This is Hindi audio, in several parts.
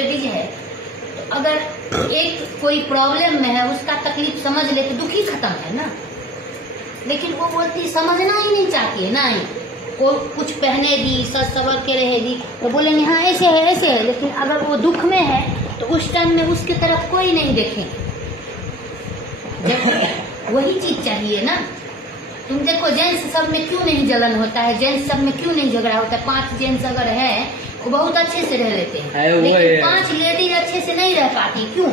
लेडीज है, तो अगर एक कोई प्रॉब्लम में है उसका तकलीफ समझ ले तो दुखी खत्म है ना। लेकिन वो बोलती समझना ही नहीं चाहती है ना ही, वो कुछ पहनेगी सज सवर के रहेगी तो बोलेंगे हाँ ऐसे है ऐसे है, लेकिन अगर वो दुख में है तो उस टाइम में उसकी तरफ कोई नहीं देखे। वही चीज चाहिए ना। तुम देखो जेंट्स सब में क्यों नहीं जलन होता है, जेंट्स सब में क्यों नहीं झगड़ा होता है। 5 जेंट्स अगर है वो बहुत अच्छे से रह लेते हैं, लेकिन 5 लेडीज अच्छे से नहीं रह पाती। क्यों?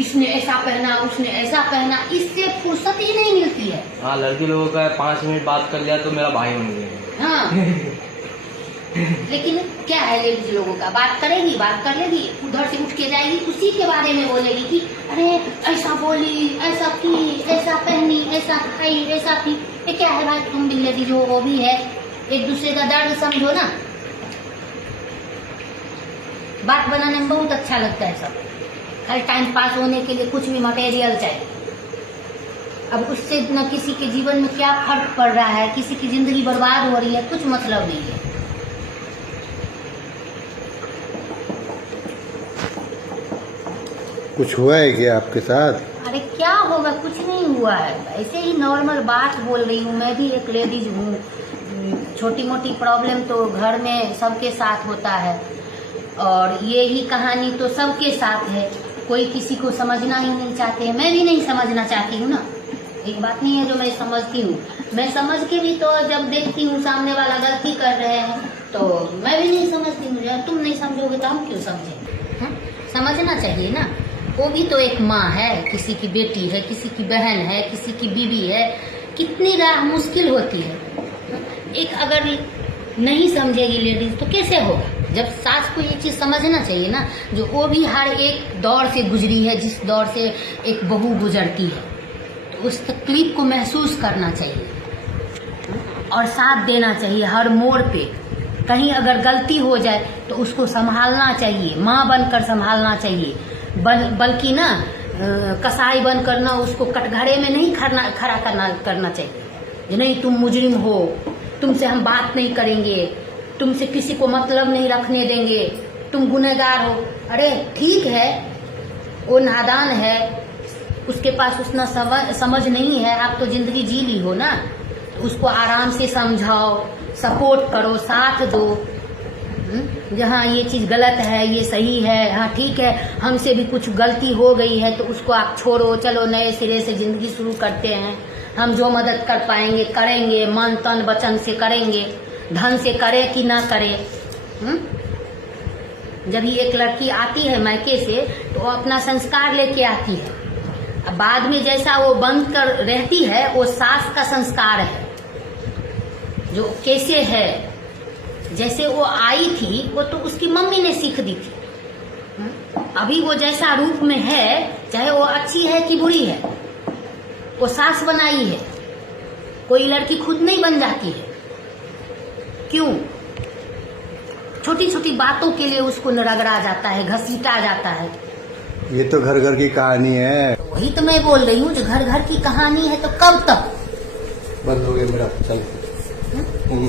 इसने ऐसा पहना उसने ऐसा पहना, इससे फुर्सत ही नहीं मिलती है। हाँ, लड़की लोगों का 5 मिनट बात कर लिया तो मेरा भाई बन गया। हाँ लेकिन क्या है, लेडीज लोगों का बात करेगी, बात कर लेगी, उधर से उठ के जाएगी, उसी के बारे में बोलेगी कि अरे ऐसा बोली, ऐसा की, ऐसा पहनी, ऐसा खाई, ऐसा थी। ये क्या है भाई, तुम भी लेडीज हो, वो भी है, एक दूसरे का दर्द समझो ना। बात बनाने में बहुत अच्छा लगता है सब, हर टाइम पास होने के लिए कुछ भी मटेरियल चाहिए। अब उससे न किसी के जीवन में क्या फर्क पड़ रहा है, किसी की जिंदगी बर्बाद हो रही है, कुछ मतलब नहीं है। कुछ हुआ है क्या आपके साथ? अरे क्या होगा, कुछ नहीं हुआ है, ऐसे ही नॉर्मल बात बोल रही हूँ। मैं भी एक लेडीज हूँ। छोटी मोटी प्रॉब्लम तो घर में सबके साथ होता है, और ये ही कहानी तो सबके साथ है। कोई किसी को समझना ही नहीं चाहते, मैं भी नहीं समझना चाहती हूँ ना। एक बात नहीं है जो मैं समझती हूँ, मैं समझ के भी तो जब देखती हूँ सामने वाला गलती कर रहे हैं तो मैं भी नहीं समझती हूँ। तुम नहीं समझोगे तो हम क्यों समझें? समझना चाहिए ना। वो भी तो एक माँ है, किसी की बेटी है, किसी की बहन है, किसी की बीवी है। कितनी राह मुश्किल होती है। एक अगर नहीं समझेगी लेडीज तो कैसे होगा? जब सास को ये चीज समझना चाहिए ना, जो वो भी हर एक दौर से गुजरी है, जिस दौर से एक बहू गुजरती है, तो उस तकलीफ को महसूस करना चाहिए और साथ देना चाहिए हर मोड़ पे। कहीं अगर गलती हो जाए तो उसको संभालना चाहिए, माँ बनकर संभालना चाहिए, बल्कि ना कसाई बनकर ना उसको कटघरे में नहीं खड़ा करना चाहिए। कि नहीं तुम मुजरिम हो, तुमसे हम बात नहीं करेंगे, तुमसे किसी को मतलब नहीं रखने देंगे, तुम गुनहगार हो। अरे ठीक है, वो नादान है, उसके पास उतना समझ नहीं है, आप तो जिंदगी जी ली हो ना, तो उसको आराम से समझाओ, सपोर्ट करो, साथ दो। जहाँ ये चीज गलत है, ये सही है, हाँ ठीक है, हमसे भी कुछ गलती हो गई है तो उसको आप छोड़ो, चलो नए सिरे से जिंदगी शुरू करते हैं। हम जो मदद कर पाएंगे करेंगे, मन तन वचन से करेंगे, धन से करे कि ना करे। जब ही एक लड़की आती है मायके से तो वो अपना संस्कार लेके आती है। अब बाद में जैसा वो बंद कर रहती है वो सास का संस्कार है, जो कैसे है, जैसे वो आई थी वो तो उसकी मम्मी ने सीख दी थी। अभी वो जैसा रूप में है, चाहे वो अच्छी है कि बुरी है, वो सास बनाई है। कोई लड़की खुद नहीं बन जाती है। क्यों? छोटी छोटी बातों के लिए उसको रगड़ा जाता है, घसीटा जाता है। ये तो घर घर की कहानी है। तो वही तो मैं बोल रही हूँ, जो घर घर की कहानी है तो कब तक बंद हो गया मेरा? चल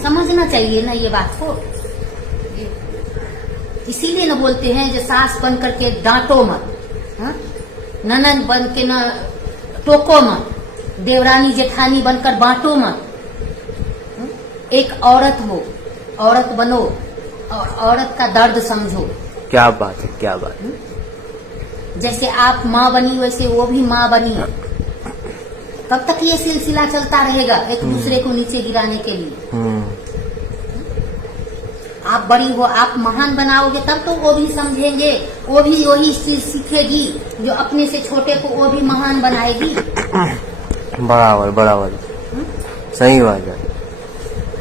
समझना चाहिए ना ये बात को। इसीलिए न बोलते हैं जो सास बन करके डांटो मत, ननद बन के न टोको मत, देवरानी जेठानी बनकर बांटो मत। एक औरत हो, औरत बनो और औरत का दर्द समझो। क्या बात है, क्या बात है। जैसे आप माँ बनी वैसे वो भी माँ बनी है। तब तक ये सिलसिला चलता रहेगा एक दूसरे को नीचे गिराने के लिए। आप बड़ी हो, आप महान बनाओगे तब तो वो भी समझेंगे, वो भी वही चीज सीखेगी जो अपने से छोटे को वो भी महान बनाएगी। बराबर बराबर, सही बात है।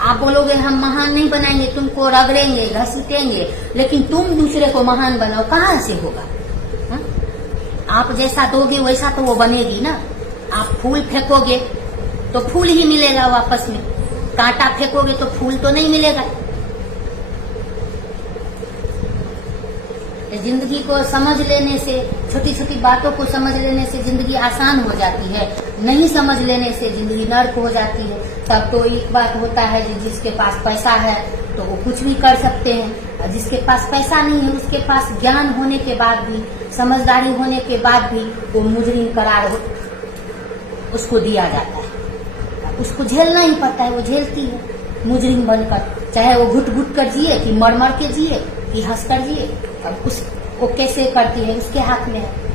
आप बोलोगे हम महान नहीं बनाएंगे, तुमको रगड़ेंगे घसीटेंगे, लेकिन तुम दूसरे को महान बनाओ, कहाँ से होगा? आप जैसा दोगे वैसा तो वो बनेगी ना। आप फूल फेंकोगे तो फूल ही मिलेगा वापस में, कांटा फेंकोगे तो फूल तो नहीं मिलेगा। जिंदगी को समझ लेने से, छोटी छोटी बातों को समझ लेने से जिंदगी आसान हो जाती है, नहीं समझ लेने से जिंदगी नर्क हो जाती है। तब तो एक बात होता है जिसके पास पैसा है तो वो कुछ भी कर सकते हैं। और जिसके पास पैसा नहीं है, उसके पास ज्ञान होने के बाद भी, समझदारी होने के बाद भी वो मुजरिम करार उसको दिया जाता है। उसको झेलना ही पड़ता है, वो झेलती है मुजरिम बनकर, चाहे वो घुट घुट कर जिए कि मर मर के जिए कि हंस कर जिए। अब उसको कैसे करती है उसके हाथ में है।